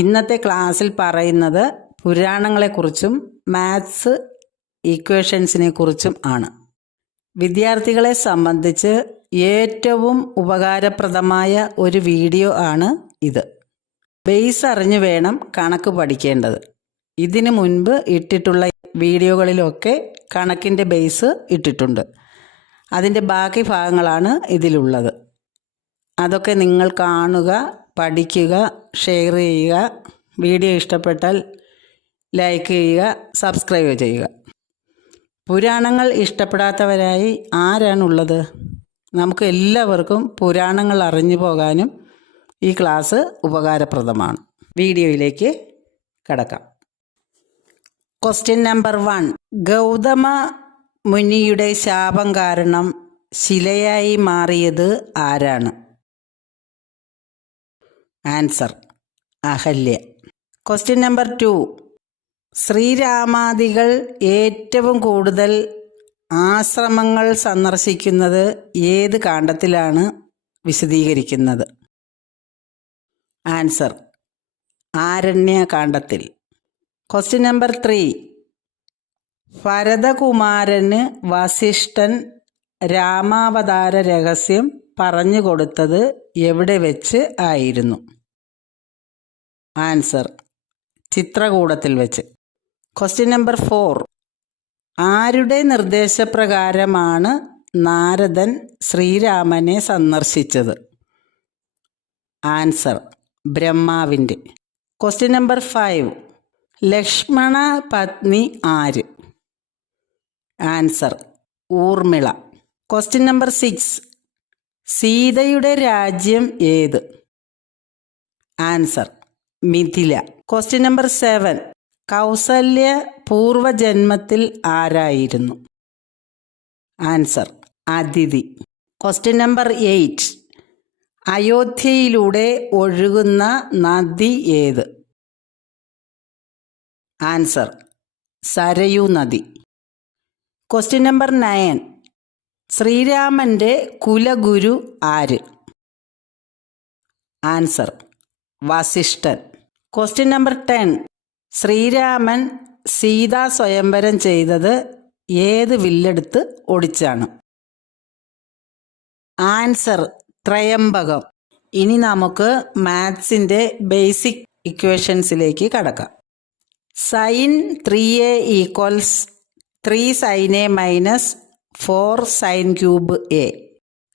ഇന്നത്തെ ക്ലാസ്സിൽ പറയുന്നത് പുരാണങ്ങളെക്കുറിച്ചും മാത്സ് ഈക്വേഷൻസിനെ കുറിച്ചും ആണ്. വിദ്യാർത്ഥികളെ സംബന്ധിച്ച് ഏറ്റവും ഉപകാരപ്രദമായ ഒരു വീഡിയോ ആണ് ഇത്. ബേസ് അറിഞ്ഞു വേണം കണക്ക് പഠിക്കേണ്ടത്. ഇതിനു മുൻപ് ഇട്ടിട്ടുള്ള വീഡിയോകളിലൊക്കെ കണക്കിന്റെ ബേസ് ഇട്ടിട്ടുണ്ട്. അതിന്റെ ബാക്കി ഭാഗങ്ങളാണ് ഇതിലുള്ളത്. അതൊക്കെ നിങ്ങൾ കാണുക പഠിക്കുക ഷെയർ ചെയ്യുക വീഡിയോ ഇഷ്ടപ്പെട്ടാൽ ലൈക്ക് ചെയ്യുക സബ്സ്ക്രൈബ് ചെയ്യുക. പുരാണങ്ങൾ ഇഷ്ടപ്പെടാത്തവരായി ആരാണുള്ളത്? നമുക്ക് എല്ലാവർക്കും പുരാണങ്ങൾ അറിഞ്ഞു പോകാനും ഈ ക്ലാസ് ഉപകാരപ്രദമാണ്. വീഡിയോയിലേക്ക് കടക്കാം. ക്വസ്റ്റ്യൻ നമ്പർ വൺ ഗൗതമ മുനിയുടെ ശാപം കാരണം ശിലയായി മാറിയത് ആരാണ്? Answer. Ahalya. Question number two ശ്രീരാമാദികൾ ഏറ്റവും കൂടുതൽ ആശ്രമങ്ങൾ സന്ദർശിക്കുന്നത് ഏത് കാണ്ഡത്തിലാണ് വിശദീകരിക്കുന്നത്? ആൻസർ. ആരണ്യകാണ്ഡത്തിൽ ക്വസ്റ്റ്യൻ നമ്പർ ത്രീ ഭരതകുമാരന് വസിഷ്ഠൻ രാമാവതാര രഹസ്യം പറഞ്ഞു കൊടുത്തത് എവിടെ വെച്ച് ആയിരുന്നു? ആൻസർ ചിത്രകൂടത്തിൽ വെച്ച്. ക്വസ്റ്റ്യൻ നമ്പർ ഫോർ ആരുടെ നിർദ്ദേശപ്രകാരമാണ് നാരദൻ ശ്രീരാമനെ സന്ദർശിച്ചത്? ആൻസർ ബ്രഹ്മാവിന്റെ. ക്വസ്റ്റ്യൻ നമ്പർ ഫൈവ് ലക്ഷ്മണ പത്നി ആര്? Answer Urmila. Question number six സീതയുടെ രാജ്യം ഏത്? Answer Mithila. Question number seven Kausalya പൂർവജന്മത്തിൽ ആരായിരുന്നു? ആൻസർ അതിഥി. ക്വസ്റ്റ്യൻ നമ്പർ എയ്റ്റ് അയോധ്യയിലൂടെ ഒഴുകുന്ന നദി ഏത്? ആൻസർ സരയു നദി. ക്വസ്റ്റ്യൻ നമ്പർ നയൻ ശ്രീരാമന്റെ കുലഗുരു ആര്? Answer Vasishtan. Question number ten Sreeraman Seetha സ്വയംവരം ചെയ്തത് ഏത് വില്ലെടുത്ത് ഒടിച്ചാണ്? ആൻസർ ത്രയംബകം. ഇനി നമുക്ക് മാത്സിന്റെ ബേസിക് ഇക്വേഷൻസിലേക്ക് കടക്കാം. Sine three A equals three sine A minus four sine cube A.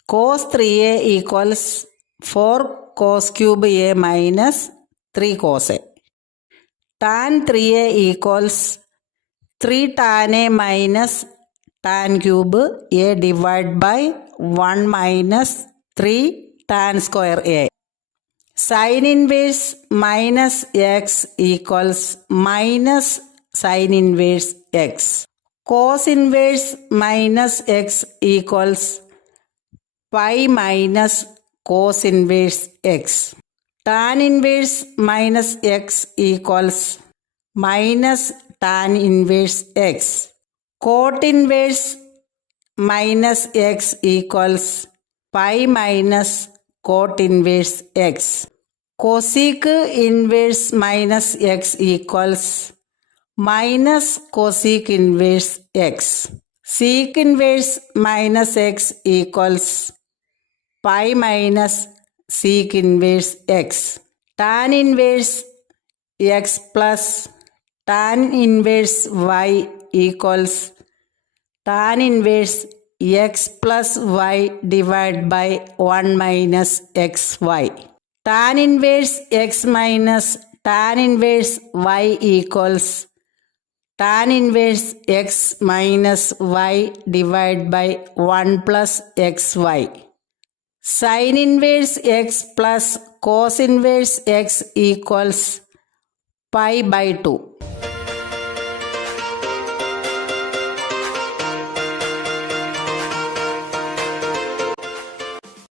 Cos three A equals four cos cube A minus three cos A. Tan three A equals three tan A minus tan cube A divide by one minus three tan square A. Sine inverse minus X equals minus sine inverse X. cos inverse minus x equals pi minus cos inverse x. Tan inverse minus x equals minus tan inverse x. Cot inverse minus x equals pi minus cot inverse x. Cosec inverse minus x equals minus cosec inverse x. Sec inverse minus x equals pi minus sec inverse x. Tan inverse x plus tan inverse y equals tan inverse x plus y divided by 1 minus xy. Tan inverse x minus tan inverse y equals tan inverse x minus y divided by 1 plus xy. Sin inverse x plus cos inverse x equals pi by 2.